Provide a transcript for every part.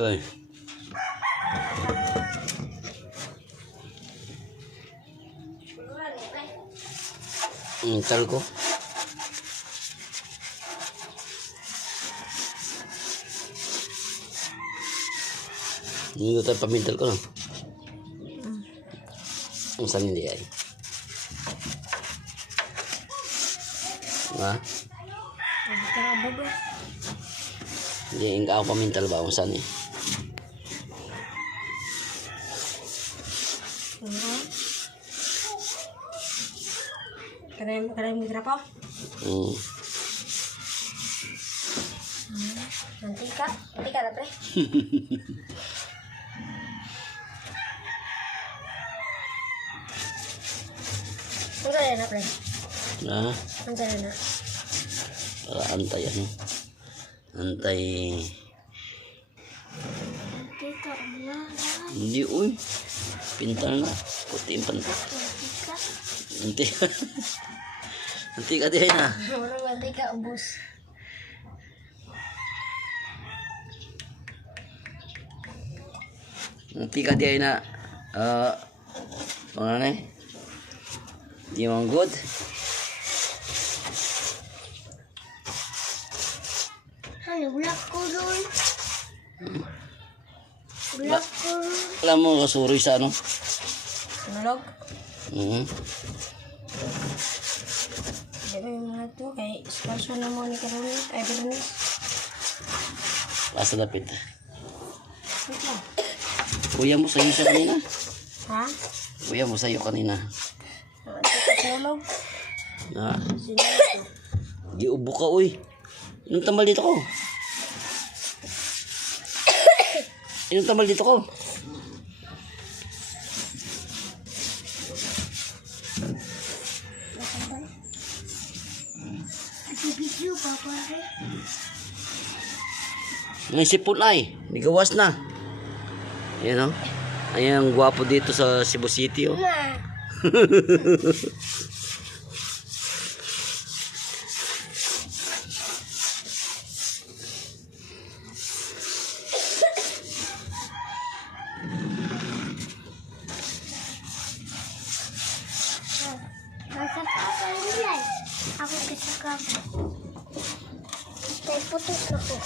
Ay. Tal ko. Ini ko tayo pamintal ko lang. Ang saan hindi ay. Ha? Hindi, hindi ako pamintal ba kung saan eh. Kadang mitrapo? Nanti ka na pre. Ang gala na pre. Ha? Ang gala na. Antay ano? Antay. Kita na. Hindi uy. Pintal na. Puti yung pantal. Nanti. Nanti ka din na. Murang nanti ka ubus. Nanti ka din na. Ano na eh? Di mo good. Ano, black ko doon. Black ko. Alam mo, kasuroy sa ano? Nalog? Sabi yung mga to, kay sponsor na mo ni Karami. Ay, Biranis. Asa dapit. Wait lang. Kuya mo sa'yo sa kanina. Ha? Kuya mo sa'yo kanina. Nalog? Na, Sino ito? giubo ka uy. Anong tambal dito ko? Anong tambal dito ko? Video pa pare. May sipon ay. Nigawas na. Ayan o. Ayan ang gwapo dito sa Cebu City o. Nasa pa nila. Ako kasi ka. Tay putok na ko.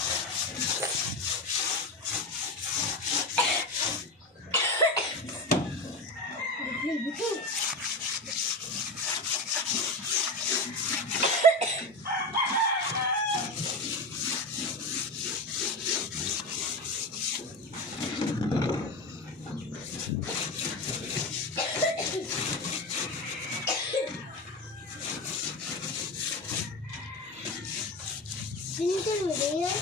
Pinter mo din yan?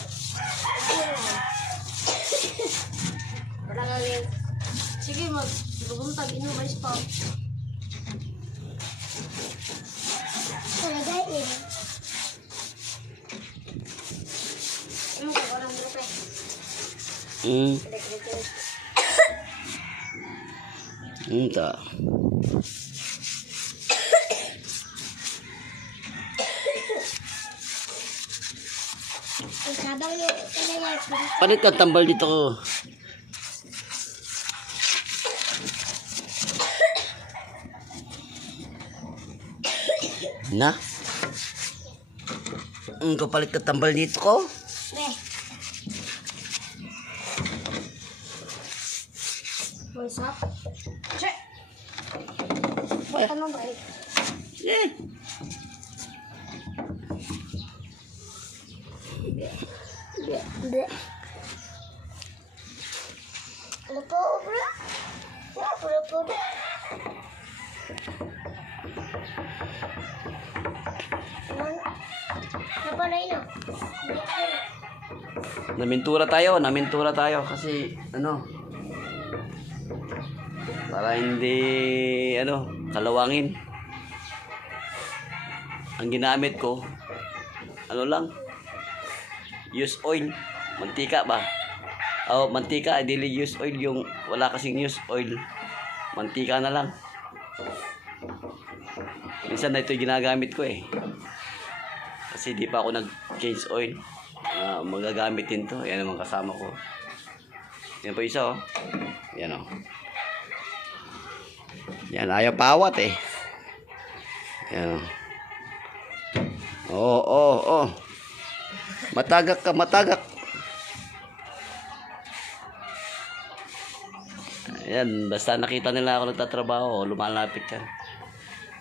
Wala nga rin. Sige, magbuntag. Ino ba ispaw? Talagay eh. Ano ka orang bro pre? Entah. Ang sabang nyo talagay. Palit ka tambal dito ko. Na? Kapalit ka tambal dito ko. Pre. What's up? Check. Ano ba? Eh. Bleh. Ano po, bro? Ano po, bro? Ano pa na yun? Namintura tayo kasi ano para hindi kalawangin. Ang ginamit ko lang use oil, mantika ba? Mantika, dili use oil, yung wala kasing use oil. Mantika na lang. Minsan na ito ginagamit ko eh. Kasi di pa ako nag-change oil. Magagamit din to. Yan naman kasama ko. Yan pa isa oh. Yan oh. Yan, ayaw pawat eh. Yan oh. Oh. Matagak ka, matagak. Ayan, basta nakita nila ako nagtatrabaho, lumalapit yan.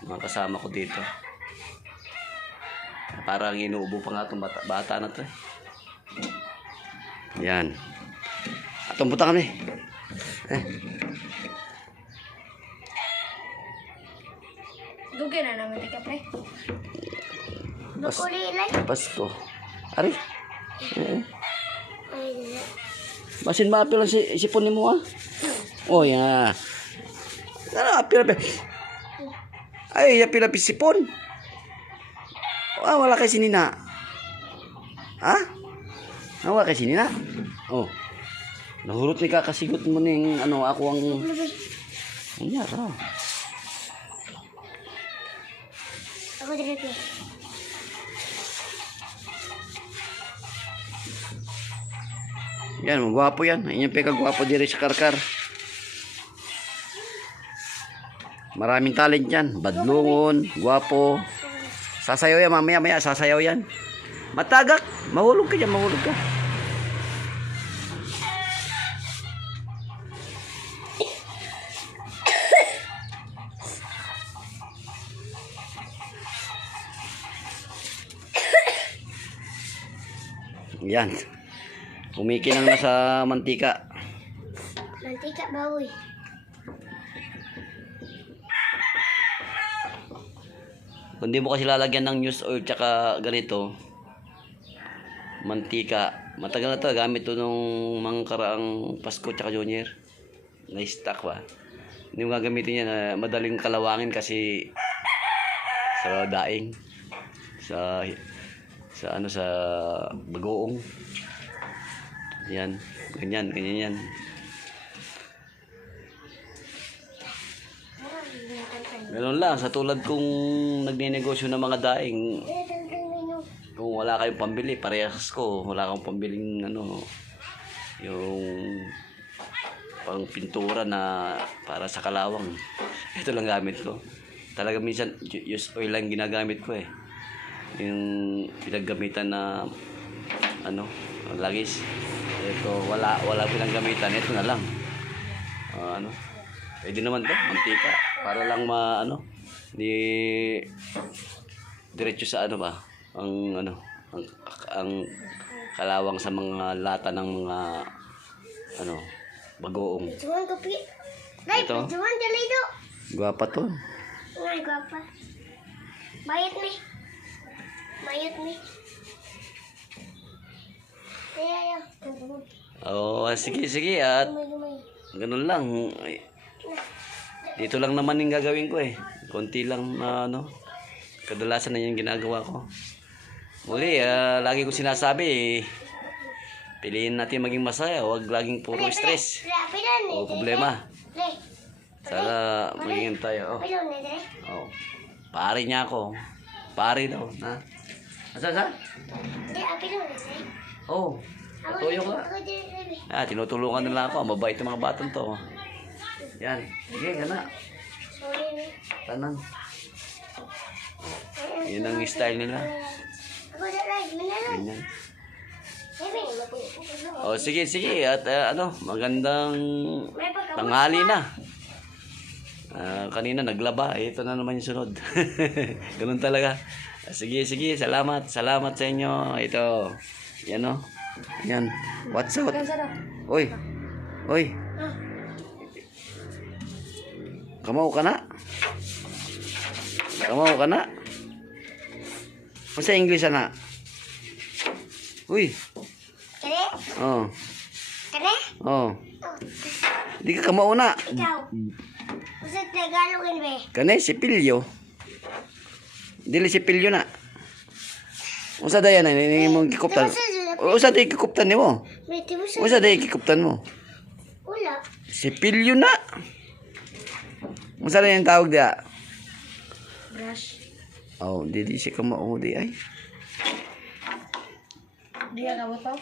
Mga kasama ko dito. Parang inuubo pa nga itong bata na to eh. Yan. Atong buta kami. Dugay na naman ka pre. Nakulilay. Pasko. Ari. Basin maapil lang si sipon ni mo ah. Oh ya. Apil. Ay, apil sipon. Wala kay sinina. Ha? Wala kay sinina. Oh. Nahurot ni kakasigot mo ning ako ang Anyara. Ako direct. Yan, magwapo yan. Yan pa kagwapo diri sa karkar. Maraming talent yan. Badlungon, gwapo. Sasayaw yan mamaya, sasayaw yan. Matagak, mahulog ka dyan, mahulog ka. Yan. Kumikinang na sa mantika. Mantika baboy. Kung di mo kasi lalagyan ng news oil tsaka ganito, mantika. Matagal na to, gamit to nung mga karaang Pasko tsaka Junior. Na-stock ba? Hindi mo gagamitin yan, madaling kalawangin kasi sa daing. Sa bagoong. Yan, ganyan yan. Ganun lang, sa tulad kung nagninegosyo ng mga daing, kung wala kayong pambili, parehas ko, wala kang pambiling yung pang pintura na para sa kalawang. Ito lang gamit ko. Talaga minsan, use oil lang ginagamit ko eh. Yung pinaggamitan na lagis. Ito, wala pinanggamitan. Ito na lang. Pwede naman to, mantika. Para lang di diretso sa ang kalawang sa mga lata ng mga bagoong. Juan kopi. Nay, Ito? Juan dalido. Guwapa to. Ngay guapa. Bayad ni. Ayo. Oh, sige at Lumay. ganun lang. Ay, Dito lang naman yung gagawin ko eh. Konti lang na ano. Kadalasan na yung ginagawa ko. Muli, lagi ko sinasabi eh. Piliin natin maging masaya. Huwag laging puro stress. O problema. Sana maging tayo. Oh. Pare niya ako. Pare daw. Na? Asa? Oh. Tuyo ka. Tinutulungan nila ako. Mabait yung mga batang to. Yan. Sige, gana. Tanan. Yan ang style nila. Ganyan. Oh, sige. At magandang tanghali na. Kanina naglaba. Ito na naman yung sunod. Ganun talaga. Sige. Salamat sa inyo. Ito. Yan o. Yan. What's up? Oy. Kamaw ka na? Masa English na? Uy. Kare? Oh. Kare? Oh. Di ka kamaw na. Ikaw. Usa Tagalog yun be. Kane si Pilyo. Dili si Pilyo na. Usa dayan na ni mong kikuptan. Usa day kikuptan nimo. Usa day kikuptan mo. Wala. Si Pilyo na. Usa na yung tawag dia. Brush. Oh, di si kamaw di ay. Dia ka mo to?